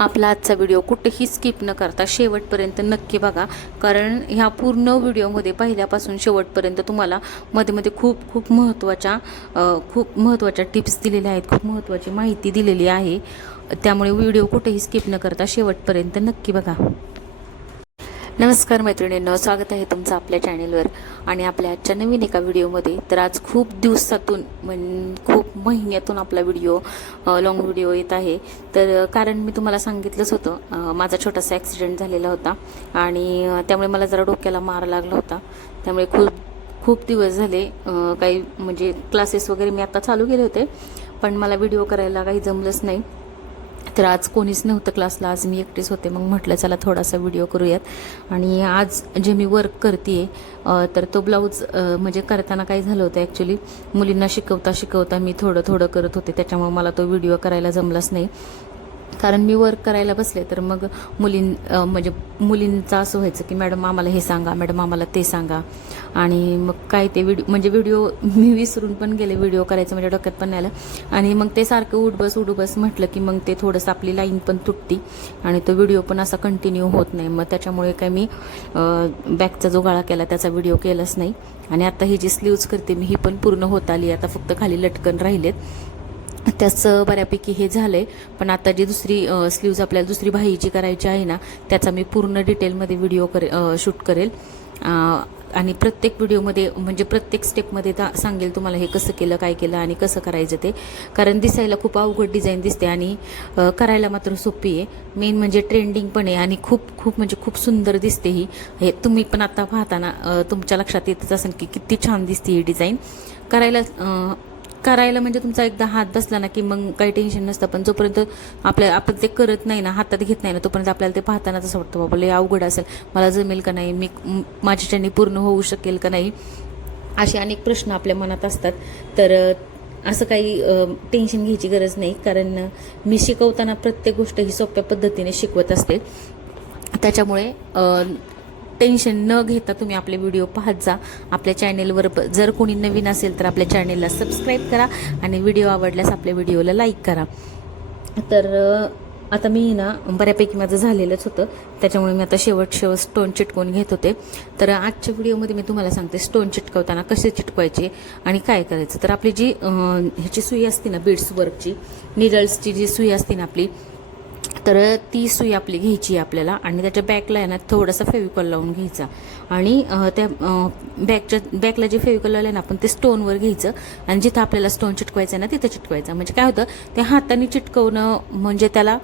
आपला आजचा व्हिडिओ कुठेही स्किप न करता शेवटपर्यंत नक्की बघा, कारण ह्या पूर्ण व्हिडिओमध्ये पहिल्यापासून शेवटपर्यंत तुम्हाला मध्ये मध्ये खूप महत्त्वाच्या टिप्स दिलेल्या आहेत, खूप महत्त्वाची माहिती दिलेली आहे. त्यामुळे व्हिडिओ कुठेही स्किप न करता शेवटपर्यंत नक्की बघा. नमस्कार मैत्रिणींनो, स्वागत आहे तुमचं आपल्या चॅनेलवर आणि आपल्या आजच्या नवीन एका व्हिडिओमध्ये. तर आज खूप दिवसातून खूप महिन्यातून आपला व्हिडिओ लॉंग व्हिडिओ येत आहे. तर कारण मी तुम्हाला सांगितलंच होतं, माझा छोटासा ॲक्सिडेंट झालेला होता आणि त्यामुळे मला जरा डोक्याला मार लागला होता. त्यामुळे खूप दिवस झाले काही म्हणजे क्लासेस वगैरे मी आता चालू केले होते, पण मला व्हिडिओ करायला काही जमलंच नाही. तर आज कोणीच नव्हतं क्लासला, आज मी एकटीच होते. मग म्हटलं चला थोडासा व्हिडिओ करूयात. आणि आज जे मी वर्क करते तर तो ब्लाऊज म्हणजे करताना काय झालं होतं, ॲक्च्युली मुलींना शिकवता मी थोडं करत होते, त्याच्यामुळे मला तो व्हिडिओ करायला जमलाच नाही. कारण मी वर्क करायला बसले तर मग म्हणजे मुलींचं असं व्हायचं की मॅडम आम्हाला हे सांगा, मॅडम आम्हाला ते सांगा. आणि मग काय ते व्हिडिओ मी विसरून पण गेले, व्हिडिओ करायचं म्हणजे डोक्यात पण नाही आलं. आणि मग ते सारखं उठ बस म्हटलं की मग ते थोडंसं आपली लाईन पण तुटती आणि तो व्हिडिओ पण असा कंटिन्यू होत नाही. मग त्याच्यामुळे काय मी बॅकचा जो गळा केला त्याचा व्हिडिओ केलाच नाही. आणि आता ही जी स्लीव्ज करते मी, ही पण पूर्ण होत आली. आता फक्त खाली लटकन राहिलेत, त्याचं बऱ्यापैकी हे झालं आहे. पण आता जी दुसरी स्लीव्ज आपल्याला दुसरी बाहीची करायची आहे ना, त्याचा मी पूर्ण डिटेलमध्ये व्हिडिओ शूट करेल. आणि प्रत्येक व्हिडिओमध्ये म्हणजे प्रत्येक स्टेपमध्ये सांगेल तुम्हाला हे कसं केलं, काय केलं आणि कसं करायचं ते. कारण दिसायला खूप अवघड डिझाईन दिसते आणि करायला मात्र सोपी आहे. मेन म्हणजे ट्रेंडिंग पण आहे आणि खूप सुंदर दिसते ही. हे तुम्ही पण आता पाहताना तुमच्या लक्षात येतच असेल की किती छान दिसते ही डिझाईन. करायला म्हणजे तुमचा एकदा हात बसला ना की मग काही टेन्शन नसतं. पण जोपर्यंत आपण ते करत नाही ना, हातात घेत नाही ना, तोपर्यंत आपल्याला ते पाहताना असं वाटतं बाबा लय अवघड असेल, मला जमेल का नाही, माझ्याच्याने पूर्ण होऊ शकेल का नाही, असे अनेक प्रश्न आपल्या मनात असतात. तर असं काही टेन्शन घ्यायची गरज नाही, कारण मी शिकवताना प्रत्येक गोष्ट ही सोप्या पद्धतीने शिकवत असते. त्याच्यामुळे टेन्शन न घेता तुम्ही आपले व्हिडिओ पाहत जा. आपल्या चॅनेलवर जर कोणी नवीन असेल तर आपल्या चॅनेलला सबस्क्राईब करा आणि व्हिडिओ आवडल्यास आपल्या व्हिडिओला लाईक करा. तर आता मी ना बऱ्यापैकी माझं झालेलंच होतं, त्याच्यामुळे मी आता शेवट स्टोन चिटकवून घेत होते. तर आजच्या व्हिडिओमध्ये मी तुम्हाला सांगते स्टोन चिटकवताना कसे चिटकवायचे आणि काय करायचं. तर आपली जी ह्याची सुई असते ना, बीड्स वर्कची निडल्सची जी सुई असते ना आपली, तर ती सुई आपली घ्यायची आपल्याला आणि त्याच्या बॅकला आहे ना थोडासा फेविकॉल लावून घ्यायचा. आणि त्या बॅकला जे फेविकॉल लावलं ना आपण ते स्टोनवर घ्यायचं आणि जिथं आपल्याला स्टोन चिटकवायचं आहे ना तिथं चिटकवायचं. म्हणजे काय होतं, ते हाताने चिटकवणं म्हणजे त्याला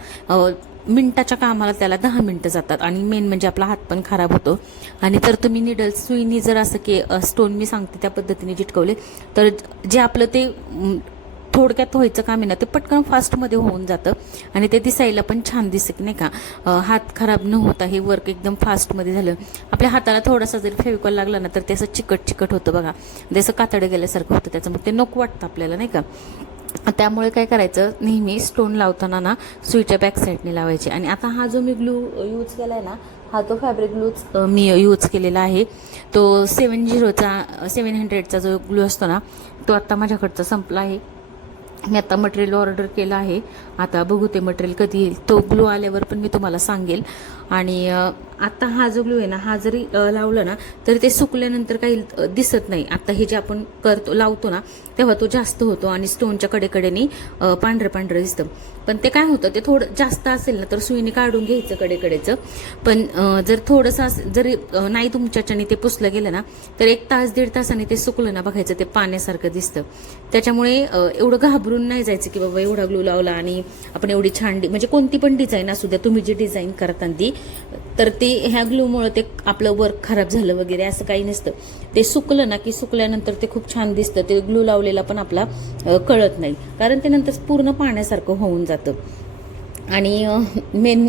मिनटाच्या कामाला त्याला 10 मिनटं जातात आणि मेन म्हणजे आपला हात पण खराब होतो. आणि तर तुम्ही निडल्स सुईनी जर असं की स्टोन मी सांगते त्या पद्धतीने चिटकवले तर जे आपलं ते थोडक्यात व्हायचं काम आहे ना, ते पटकन फास्टमध्ये होऊन जातं आणि ते दिसायला पण छान दिसत नाही का. हात खराब न होता हे वर्क एकदम फास्टमध्ये झालं. आपल्या हाताला थोडासा जरी फेविकॉल लागला ना तर ते असं चिकट होतं बघा, जसं कातडं गेल्यासारखं होतं त्याचं, मग ते नको वाटतं आपल्याला नाही का. त्यामुळे काय करायचं, नेहमी स्टोन लावताना ना सुईच्या बॅक साईडने लावायचे. आणि आता हा जो मी ग्लू यूज केला आहे ना, हा तो फॅब्रिक ग्लूच मी यूज केलेला आहे. तो 700चा जो ग्लू असतो ना, तो आता माझ्याकडचा संपला आहे. मी आता मटेरियल ऑर्डर केलं आहे, आता बघू ते मटेरियल कधी येईल. तो ग्लू आल्यावर पण मी तुम्हाला सांगेल. आणि आता हा जो ग्लू आहे ना, हा जरी लावला ना तरी ते सुकल्यानंतर काही दिसत नाही. आता हे जे आपण लावतो ना तेव्हा तो जास्त होतो आणि स्टोनच्या कडेकडेने पांढरं दिसतं. पण ते काय होतं, ते थोडं जास्त असेल ना तर सुईने काढून घ्यायचं कडेकडेचं. पण जर थोडंसं जरी नाही तुमच्याच्याने ते पुसलं गेलं ना तर 1 तास 1.5 तासाने ते सुकलं ना, बघायचं ते पाण्यासारखं दिसतं. त्याच्यामुळे एवढं घाबरून नाही जायचं की बाबा एवढा ग्लू लावला आणि आपण एवढी छान म्हणजे कोणती पण डिझाईन असू द्या, तुम्ही जी डिझाईन करता ती, तर ते ह्या ग्लूमुळे ते आपलं वर्क खराब झालं वगैरे असं काही नसतं. ते सुकलं ना की सुकल्यानंतर ते खूप छान दिसतं. ते ग्लू लावलेला पण आपला कळत नाही, कारण ते नंतर पूर्ण पाण्यासारखं होऊन जातं. आणि मेन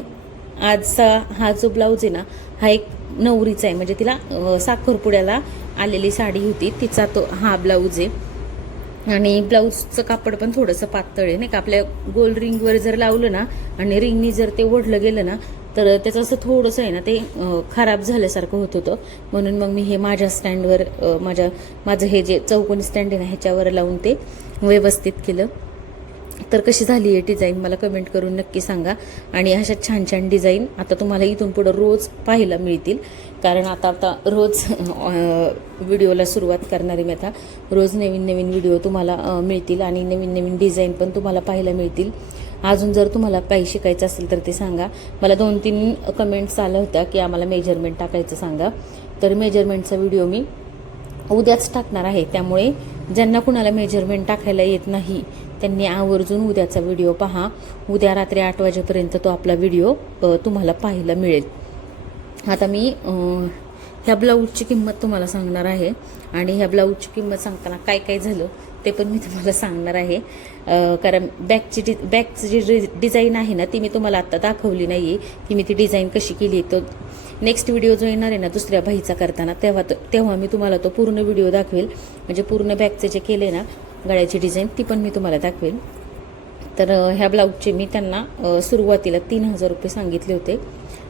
आजचा हा जो ब्लाऊज आहे ना, हा एक नवरीचा आहे, म्हणजे तिला साखरपुड्याला आलेली साडी होती तिचा तो हा ब्लाऊज आहे. आणि ब्लाऊजचं कापड पण थोडंसं पातळ आहे नाही का. आपल्या गोल रिंगवर जर लावलं ना आणि रिंगनी जर ते ओढलं गेलं ना तर त्याचं असं थोडंसं आहे ना ते खराब झाल्यासारखं होत होतं. म्हणून मग मी हे माझ्या स्टँडवर माझं हे जे चौकोनी स्टँड आहे ना ह्याच्यावर लावून ते व्यवस्थित केलं. तर कशी झाली आहे डिझाईन मला कमेंट करून नक्की सांगा. आणि अशा छान छान डिझाईन आता तुम्हाला इथून पुढं रोज पाहायला मिळतील, कारण आता रोज व्हिडिओला सुरुवात करणार आहे मी. आता रोज नवीन नवीन व्हिडिओ तुम्हाला मिळतील आणि नवीन नवीन डिझाईन पण तुम्हाला पाहायला मिळतील. अजून जर तुम्हाला काही शिकायचं असेल तर ते सांगा. मला 2-3 कमेंट्स आल्या होत्या की आम्हाला मेजरमेंट टाकायचं सांगा, तर मेजरमेंटचा व्हिडिओ मी उद्याच टाकणार आहे. त्यामुळे ज्यांना कुणाला मेजरमेंट टाकायला येत नाही त्यांनी आवर्जून उद्याचा व्हिडिओ पहा. उद्या रात्री 8 वाजेपर्यंत तो आपला व्हिडिओ तुम्हाला पाहायला मिळेल. आता मी ह्या ब्लाऊजची किंमत तुम्हाला सांगणार आहे आणि ह्या ब्लाऊजची किंमत सांगताना काय काय झालं ते पण मी तुम्हाला सांगणार आहे. कारण बॅकची जी डिझाईन आहे ना ती मी तुम्हाला आत्ता दाखवली नाही आहे की मी ती डिझाईन कशी केली. तो नेक्स्ट व्हिडिओ जो येणार आहे ना दुसऱ्या बाईचा करताना तेव्हा मी तुम्हाला तो पूर्ण व्हिडिओ दाखवेल. म्हणजे पूर्ण बॅकचे जे केले ना गळ्याची डिझाईन ती पण मी तुम्हाला दाखवेल. तर ह्या ब्लाऊजचे मी त्यांना सुरुवातीला 3,000 रुपये सांगितले होते.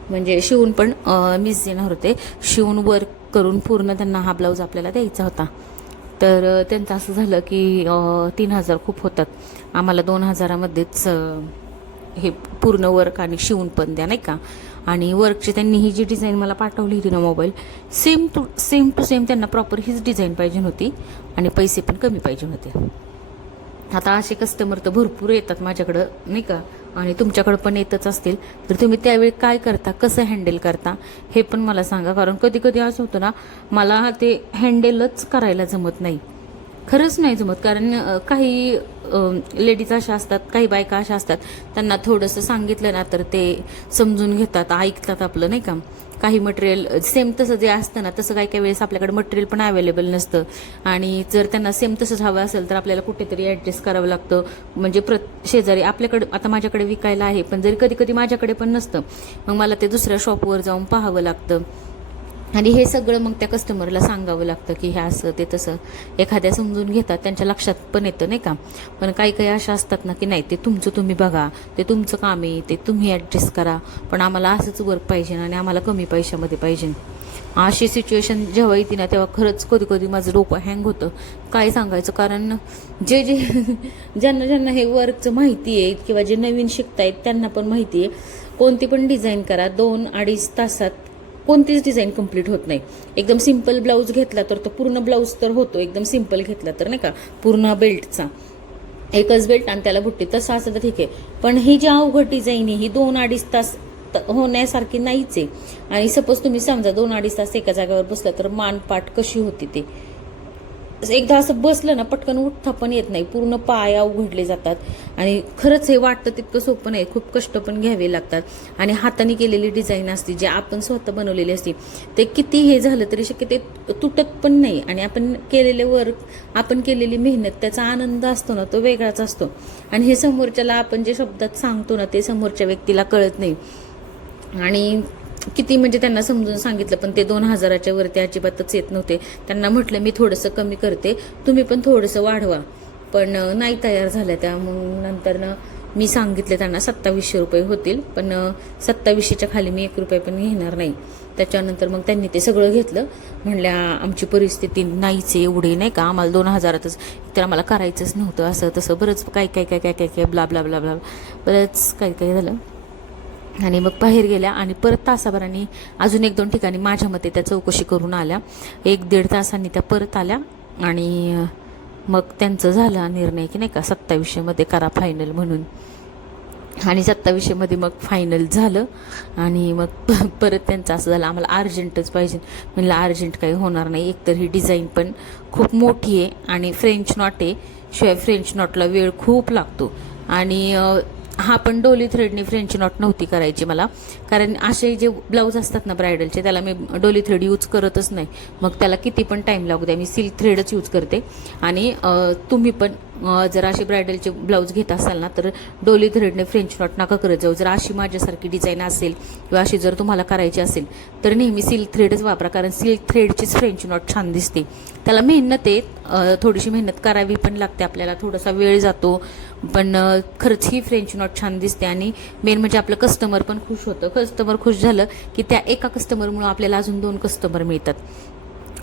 म्हणजे शिवून पण मीच देणार होते, शिवून वर्क करून पूर्ण त्यांना हा ब्लाऊज आपल्याला द्यायचा होता. तर त्यांचं असं झालं की 3,000 खूप होतात, आम्हाला 2,000मध्येच हे पूर्ण वर्क आणि शिवून पण द्या नाही का. आणि वर्कची त्यांनी ही जी डिझाईन मला पाठवली होती ना मोबाईल, सेम टू सेम त्यांना प्रॉपर हीच डिझाईन पाहिजे होती आणि पैसे पण कमी पाहिजे होते. आता असे कस्टमर तर भरपूर येतात माझ्याकडं नाही का, आणि तुमच्याकडं पण येतच असतील. तर तुम्ही त्यावेळी काय करता, कसं हँडल करता हे पण मला सांगा. कारण कधी कधी असं होतं ना मला ते हँडलच करायला जमत नाही, खरंच नाही जमत. कारण काही लेडीज अशा असतात, काही बायका अशा असतात, त्यांना थोडंसं सांगितलं ना तर ते समजून घेतात, ऐकतात आपलं नाही का. काही मटेरियल सेम तसं जे असतं ना तसं काही काही वेळेस आपल्याकडे मटेरियल पण अवेलेबल नसतं, आणि जर त्यांना सेम तसंच हवं असेल तर आपल्याला कुठेतरी ॲडजस्ट करावं लागतं. म्हणजे शेजारी आपल्याकडे आता माझ्याकडे विकायला आहे, पण जरी कधी कधी माझ्याकडे पण नसतं, मग मला ते दुसऱ्या शॉपवर जाऊन पाहावं लागतं. आणि हे सगळं मग त्या कस्टमरला सांगावं लागतं की हे असं ते तसं. एखाद्या समजून घेतात, त्यांच्या लक्षात पण येतं नाही का. पण काही काही अशा असतात ना की नाही ते तुमचं तुम्ही बघा, ते तुमचं काम आहे, ते तुम्ही ॲडजस्ट करा, पण आम्हाला असंच वर्क पाहिजे आणि आम्हाला कमी पैशामध्ये पाहिजे. अशी सिच्युएशन जेव्हा येते ना तेव्हा खरंच कधी कधी माझं डोकं हँग होतं, काय सांगायचं. कारण जे ज्यांना हे वर्कचं माहिती आहे किंवा जे नवीन शिकतायत त्यांना पण माहिती आहे, कोणती पण डिझाईन करा 2-2.5 तासात कोणतीच डिझाईन कंप्लीट होत नाही. एकदम सिंपल ब्लाऊज घेतला तर तो पूर्ण ब्लाऊज तर होतो, एकदम सिंपल घेतला तर नाही का पूर्ण बेल्टचा एकच बेल्ट आणि त्याला बुट्टी तसं असं तर ठीक आहे. पण ही जी अवघड डिझाईन आहे ही 2-2.5 तास होण्यासारखी नाहीच आहे. आणि सपोज तुम्ही समजा 2-2.5 तास एका जागेवर बसला तर मानपाट कशी होती ते एकदा असं बसलं ना पटकन उठता पण येत नाही, पूर्ण पाय अवघडले जातात. आणि खरंच हे वाटतं तितकं सोपं नाही, खूप कष्ट पण घ्यावे लागतात. आणि हाताने केलेली डिझाईन असते, जे आपण स्वतः बनवलेली असते, ते किती हे झालं तरी शक्य ते तुटत पण नाही. आणि आपण केलेले वर्क, आपण केलेली मेहनत, त्याचा आनंद असतो ना तो वेगळाच असतो. आणि हे समोरच्याला आपण जे शब्दात सांगतो ना ते समोरच्या व्यक्तीला कळत नाही. आणि किती म्हणजे त्यांना समजून सांगितलं पण ते 2,000च्या वरती अजिबातच येत नव्हते. त्यांना म्हटलं मी थोडंसं कमी करते, तुम्ही पण थोडंसं वाढवा, पण नाही तयार झाल्या त्या. मग नंतर मी सांगितले त्यांना 2700 रुपये होतील, पण 2700च्या खाली मी 1 रुपये पण घेणार नाही. त्याच्यानंतर मग त्यांनी ते सगळं घेतलं. म्हणल्या आमची परिस्थिती नाहीच एवढी नाही का, आम्हाला 2,000तच, तर आम्हाला करायचंच नव्हतं असं तसं बरंच काय काय काय काय काय काय ब्ला ब्ला ब्ला ब्ला बरंच काय काय झालं. आणि मग बाहेर गेल्या आणि परत तासाभराने अजून 1-2 ठिकाणी माझ्या मते त्या चौकशी करून आल्या. 1-1.5 तासांनी त्या परत आल्या आणि मग त्यांचं झाला निर्णय की नाही का 2700मध्ये करा फायनल म्हणून. आणि 2700मध्ये मग फायनल झालं. आणि मग परत त्यांचं असं झालं आम्हाला अर्जंटच पाहिजे. म्हणलं अर्जंट काही होणार नाही, एकतर ही डिझाईन पण खूप मोठी आहे आणि फ्रेंच नॉट आहे, शिवाय फ्रेंच नॉटला वेळ खूप लागतो. आणि हा पण डोली थ्रेडनी फ्रेंच नॉट नव्हती करायची मला, कारण असे जे ब्लाऊज असतात ना ब्रायडलचे त्याला मी डोली थ्रेड यूज करतच नाही. मग त्याला किती पण टाईम लागू द्या, मी सिल्क थ्रेडच यूज करते. आणि तुम्ही पण जर अशी ब्रायडलचे ब्लाऊज घेत असाल ना तर डोली थ्रेडने फ्रेंच नॉट नका करत जाऊ. जर अशी माझ्यासारखी डिझाईन असेल किंवा अशी जर तुम्हाला करायची असेल तर नेहमी सिल्क थ्रेडच वापरा, कारण सिल्क थ्रेडचीच फ्रेंच नॉट छान दिसते. त्याला मेहनत आहे, थोडीशी मेहनत करावी पण लागते आपल्याला, थोडासा वेळ जातो, पण खरंच ही फ्रेंच नॉट छान दिसते. आणि मेन म्हणजे आपलं कस्टमर पण खुश होतं. कस्टमर खुश झालं की त्या एका कस्टमरमुळे आपल्याला अजून 2 कस्टमर मिळतात.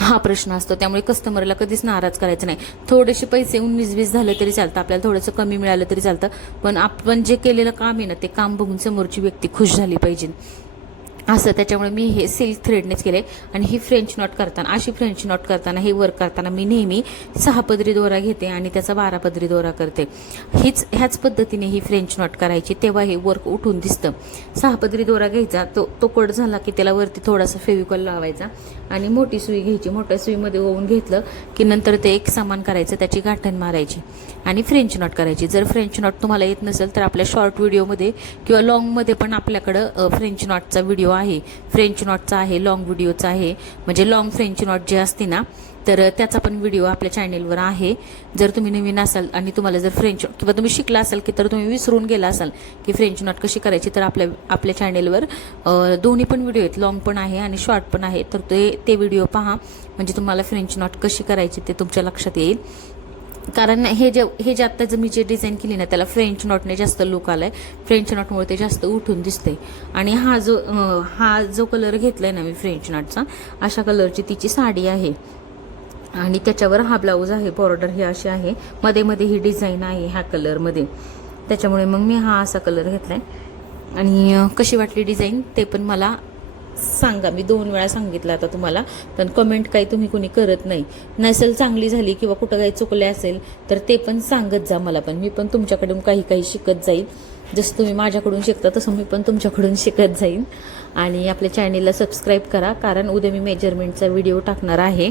हा प्रश्न असतो. त्यामुळे कस्टमरला कधीच नाराज करायचं नाही. थोडेसे पैसे 19-20 झाले तरी चालतं, आपल्याला थोडंसं कमी मिळालं तरी चालतं, पण आपण जे केलेलं काम आहे ना ते काम बघून समोरची व्यक्ती खुश झाली पाहिजे असं. त्याच्यामुळे मी हे सिल्क थ्रेडनेच केले. आणि ही फ्रेंच नॉट करताना, अशी फ्रेंच नॉट करताना, हे वर्क करताना मी नेहमी 6 पदरी दोरा घेते आणि त्याचा 12 पदरी दोरा करते. ह्याच पद्धतीने ही फ्रेंच नॉट करायची, तेव्हा हे वर्क उठून दिसतं. 6 पदरी दोरा घ्यायचा, तो कट झाला की त्याला वरती थोडासा फेविकॉल लावायचा आणि मोठी सुई घ्यायची. मोठ्या सुईमध्ये ओवून घेतलं की नंतर ते एक समान करायचं, त्याची गाठण मारायची आणि फ्रेंच नॉट करायची. जर फ्रेंच नॉट तुम्हाला येत नसेल तर आपल्या शॉर्ट व्हिडिओमध्ये किंवा लॉंगमध्ये पण आपल्याकडं फ्रेंच नॉटचा व्हिडिओ आहे, फ्रेंच नॉटचा आहे, लॉंग व्हिडिओचा आहे. म्हणजे लॉंग फ्रेंच नॉट जे असते ना, तर त्याचा पण व्हिडिओ आपल्या चॅनेलवर आहे. जर तुम्ही नवीन असाल आणि तुम्हाला जर फ्रेंच किंवा तुम्ही शिकला असाल की तर तुम्ही विसरून गेला असाल की फ्रेंच नॉट कशी करायची, तर आपल्या चॅनेलवर दोन्ही पण व्हिडिओ आहेत, लॉंग पण आहे आणि शॉर्ट पण आहे. तर ते व्हिडिओ पहा, म्हणजे तुम्हाला फ्रेंच नॉट कशी करायची ते तुमच्या लक्षात येईल. कारण हे जे आत्ता मी जे डिझाईन केली ना त्याला फ्रेंच नॉटने जास्त लुक आलाय. फ्रेंच नॉटमुळे ते जास्त उठून दिसते. आणि हा जो कलर घेतलाय ना मी फ्रेंच नॉटचा, अशा कलरची तिची साडी आहे आणि त्याच्यावर हा ब्लाऊज आहे. बॉर्डर ही अशी आहे, मध्ये मध्ये ही डिझाईन आहे ह्या कलरमध्ये. त्याच्यामुळे मग मी हा असा कलर घेतलाय. आणि कशी वाटली डिझाईन ते पण मला सांगा. मी 2 वेळा सांगितलं आता तुम्हाला, पण कमेंट काही तुम्ही कोणी करत नाही. नसेल चांगली झाली किंवा कुठं काही चुकले असेल तर ते पण सांगत जा मला, पण मी पण तुमच्याकडून काही शिकत जाईल. जसं तुम्ही माझ्याकडून शिकता तसं मी पण तुमच्याकडून शिकत जाईन. आणि आपल्या चॅनेलला सबस्क्राईब करा, कारण उद्या मी मेजरमेंटचा व्हिडिओ टाकणार आहे.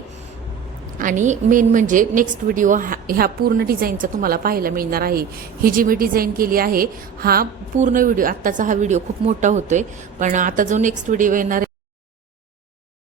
आणि मेन म्हणजे नेक्स्ट व्हिडिओ ह्या पूर्ण डिझाईनचा तुम्हाला पाहायला मिळणार आहे. ही जी मी डिझाईन केली आहे हा पूर्ण व्हिडिओ, आत्ताचा हा व्हिडिओ खूप मोठा होतोय, पण आता जो नेक्स्ट व्हिडिओ येणार